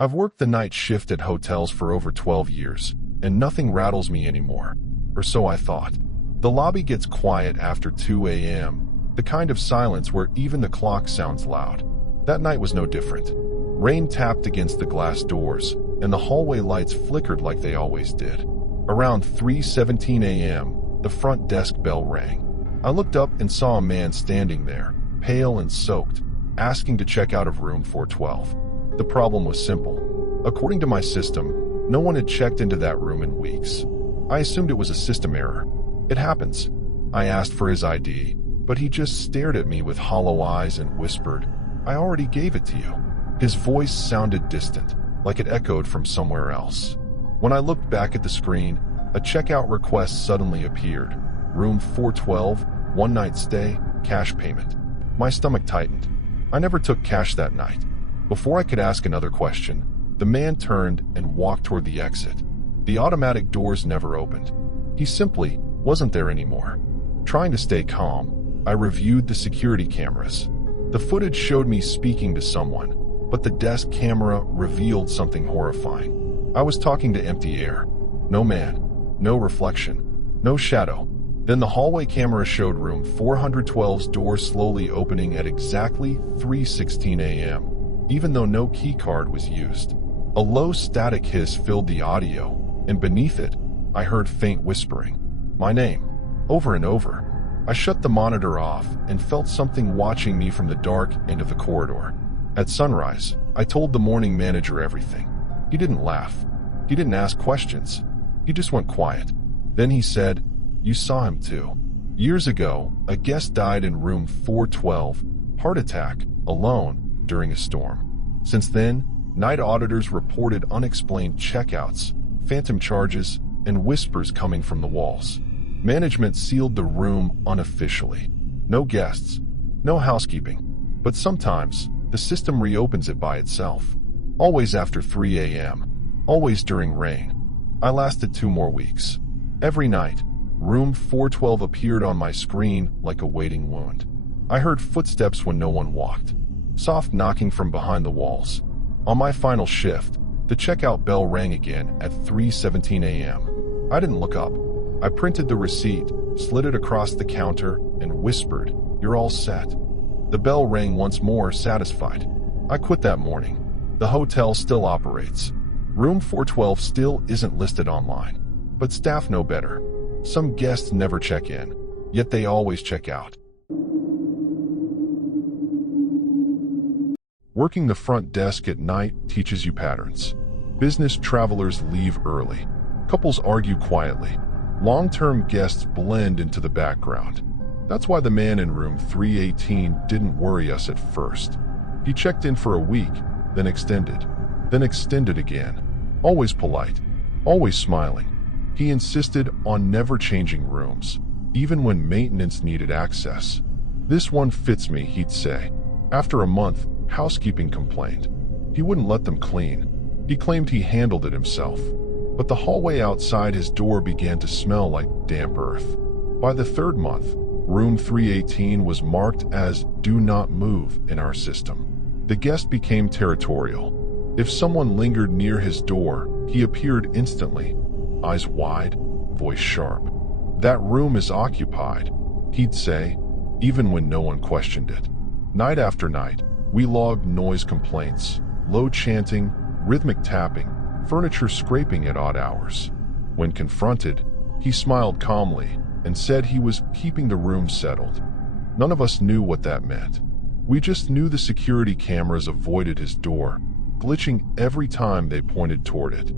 I've worked the night shift at hotels for over 12 years, and nothing rattles me anymore, or so I thought. The lobby gets quiet after 2 a.m., the kind of silence where even the clock sounds loud. That night was no different. Rain tapped against the glass doors, and the hallway lights flickered like they always did. Around 3:17 a.m., the front desk bell rang. I looked up and saw a man standing there, pale and soaked, asking to check out of room 412. The problem was simple. According to my system, no one had checked into that room in weeks. I assumed it was a system error. It happens. I asked for his ID, but he just stared at me with hollow eyes and whispered, "I already gave it to you." His voice sounded distant, like it echoed from somewhere else. When I looked back at the screen, a checkout request suddenly appeared. Room 412, one-night stay, cash payment. My stomach tightened. I never took cash that night. Before I could ask another question, the man turned and walked toward the exit. The automatic doors never opened. He simply wasn't there anymore. Trying to stay calm, I reviewed the security cameras. The footage showed me speaking to someone, but the desk camera revealed something horrifying. I was talking to empty air. No man, no reflection, no shadow. Then the hallway camera showed room 412's door slowly opening at exactly 3:16 a.m., even though no key card was used. A low static hiss filled the audio, and beneath it, I heard faint whispering. My name, over and over. I shut the monitor off and felt something watching me from the dark end of the corridor. At sunrise, I told the morning manager everything. He didn't laugh. He didn't ask questions. He just went quiet. Then he said, "You saw him too. Years ago, a guest died in room 412, heart attack, alone, during a storm. Since then, night auditors reported unexplained checkouts, phantom charges, and whispers coming from the walls. Management sealed the room unofficially. No guests, no housekeeping. But sometimes, the system reopens it by itself. Always after 3 a.m. Always during rain. I lasted 2 more weeks. Every night, room 412 appeared on my screen like a waiting wound. I heard footsteps when no one walked. Soft knocking from behind the walls. On my final shift, the checkout bell rang again at 3:17 a.m. I didn't look up. I printed the receipt, slid it across the counter, and whispered, "You're all set." The bell rang once more, satisfied. I quit that morning. The hotel still operates. Room 412 still isn't listed online. But staff know better. Some guests never check in, yet they always check out. Working the front desk at night teaches you patterns. Business travelers leave early. Couples argue quietly. Long-term guests blend into the background. That's why the man in room 318 didn't worry us at first. He checked in for a week, then extended again. Always polite, always smiling. He insisted on never changing rooms, even when maintenance needed access. "This one fits me," he'd say. After a month, housekeeping complained. He wouldn't let them clean. He claimed he handled it himself. But the hallway outside his door began to smell like damp earth. By the 3rd month, room 318 was marked as "Do Not Move" in our system. The guest became territorial. If someone lingered near his door, he appeared instantly, eyes wide, voice sharp. "That room is occupied," he'd say, even when no one questioned it. Night after night, we logged noise complaints, low chanting, rhythmic tapping, furniture scraping at odd hours. When confronted, he smiled calmly and said he was keeping the room settled. None of us knew what that meant. We just knew the security cameras avoided his door, glitching every time they pointed toward it.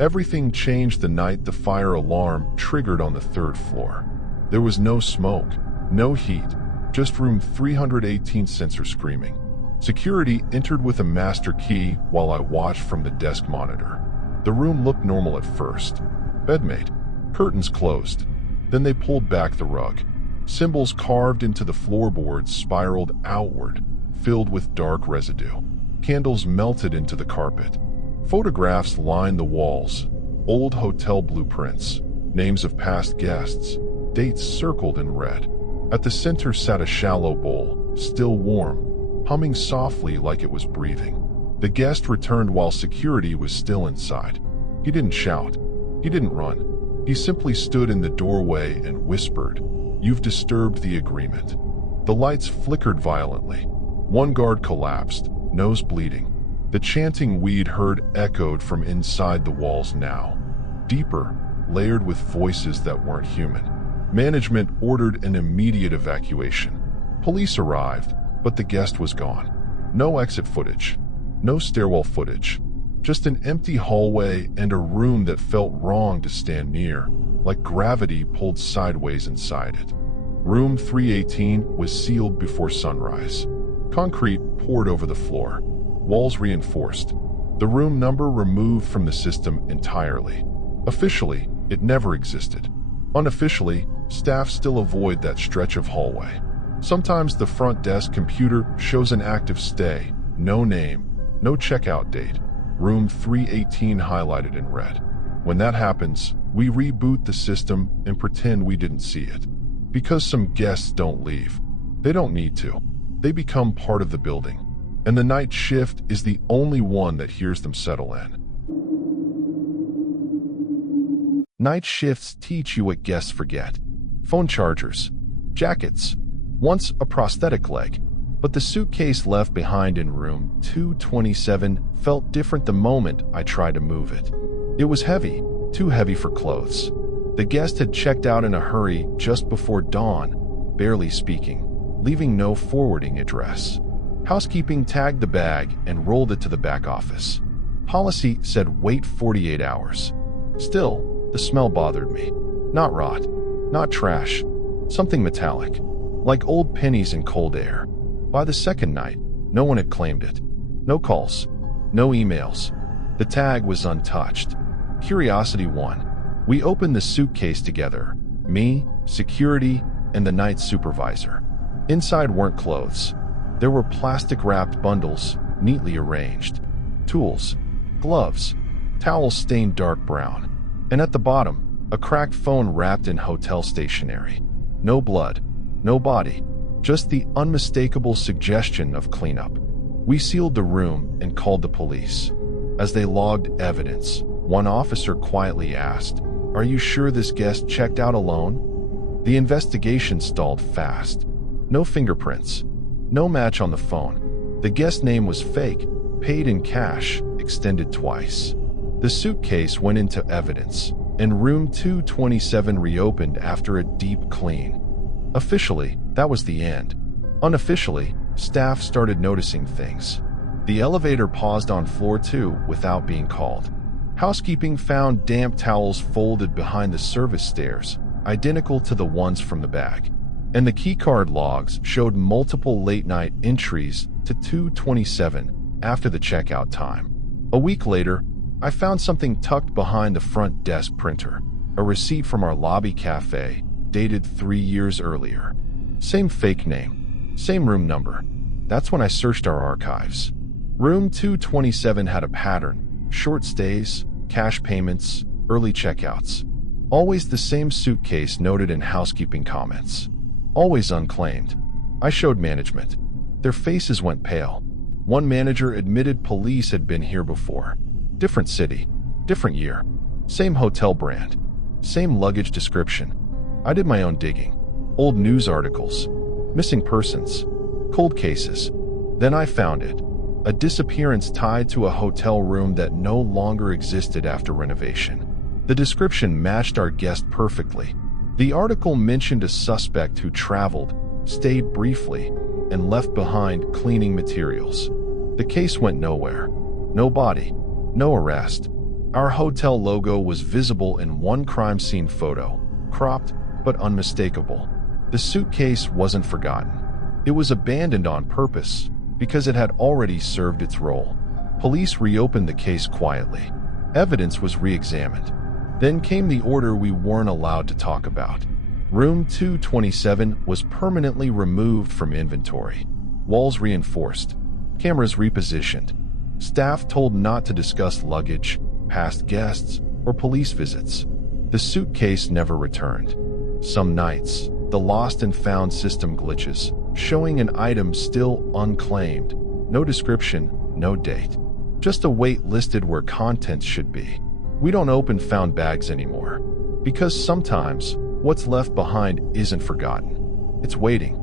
Everything changed the night the fire alarm triggered on the 3rd floor. There was no smoke, no heat, just room 318 sensor screaming. Security entered with a master key while I watched from the desk monitor. The room looked normal at first. Bed made, curtains closed. Then they pulled back the rug. Symbols carved into the floorboards spiraled outward, filled with dark residue. Candles melted into the carpet. Photographs lined the walls, old hotel blueprints, names of past guests, dates circled in red. At the center sat a shallow bowl, still warm, humming softly like it was breathing. The guest returned while security was still inside. He didn't shout. He didn't run. He simply stood in the doorway and whispered, "You've disturbed the agreement." The lights flickered violently. One guard collapsed, nose bleeding. The chanting we'd heard echoed from inside the walls now. Deeper, layered with voices that weren't human. Management ordered an immediate evacuation. Police arrived, but the guest was gone. No exit footage. No stairwell footage. Just an empty hallway and a room that felt wrong to stand near, like gravity pulled sideways inside it. Room 318 was sealed before sunrise. Concrete poured over the floor. Walls reinforced. The room number removed from the system entirely. Officially, it never existed. Unofficially, staff still avoid that stretch of hallway. Sometimes the front desk computer shows an active stay, no name, no checkout date. Room 318 highlighted in red. When that happens, we reboot the system and pretend we didn't see it. Because some guests don't leave. They don't need to. They become part of the building. And the night shift is the only one that hears them settle in. Night shifts teach you what guests forget. Phone chargers, jackets, once a prosthetic leg. But the suitcase left behind in room 227 felt different the moment I tried to move it. It was heavy, too heavy for clothes. The guest had checked out in a hurry just before dawn, barely speaking, leaving no forwarding address. Housekeeping tagged the bag and rolled it to the back office. Policy said wait 48 hours. Still, the smell bothered me. Not rot, not trash, something metallic, like old pennies in cold air. By the second night, no one had claimed it. No calls, no emails. The tag was untouched. Curiosity won. We opened the suitcase together, me, security, and the night supervisor. Inside weren't clothes. There were plastic-wrapped bundles, neatly arranged. Tools, gloves, towels stained dark brown. And at the bottom, a cracked phone wrapped in hotel stationery. No blood, no body, just the unmistakable suggestion of cleanup. We sealed the room and called the police. As they logged evidence, one officer quietly asked, "Are you sure this guest checked out alone?" The investigation stalled fast. No fingerprints, no match on the phone. The guest name was fake, paid in cash, extended twice. The suitcase went into evidence, and room 227 reopened after a deep clean. Officially, that was the end. Unofficially, staff started noticing things. The elevator paused on floor 2 without being called. Housekeeping found damp towels folded behind the service stairs, identical to the ones from the bag. And the keycard logs showed multiple late-night entries to 227 after the checkout time. A week later, I found something tucked behind the front desk printer, a receipt from our lobby cafe, dated 3 years earlier. Same fake name, same room number. That's when I searched our archives. Room 227 had a pattern: short stays, cash payments, early checkouts. Always the same suitcase noted in housekeeping comments. Always unclaimed. I showed management. Their faces went pale. One manager admitted police had been here before. Different city, different year. Same hotel brand, same luggage description. I did my own digging. Old news articles, missing persons, cold cases. Then I found it. A disappearance tied to a hotel room that no longer existed after renovation. The description matched our guest perfectly. The article mentioned a suspect who traveled, stayed briefly, and left behind cleaning materials. The case went nowhere. No body, no arrest. Our hotel logo was visible in one crime scene photo, cropped but unmistakable. The suitcase wasn't forgotten. It was abandoned on purpose because it had already served its role. Police reopened the case quietly. Evidence was re-examined. Then came the order we weren't allowed to talk about. Room 227 was permanently removed from inventory. Walls reinforced. Cameras repositioned. Staff told not to discuss luggage, past guests, or police visits. The suitcase never returned. Some nights, the lost and found system glitches, showing an item still unclaimed. No description, no date. just a weight listed where contents should be. We don't open found bags anymore, because sometimes what's left behind isn't forgotten. It's waiting.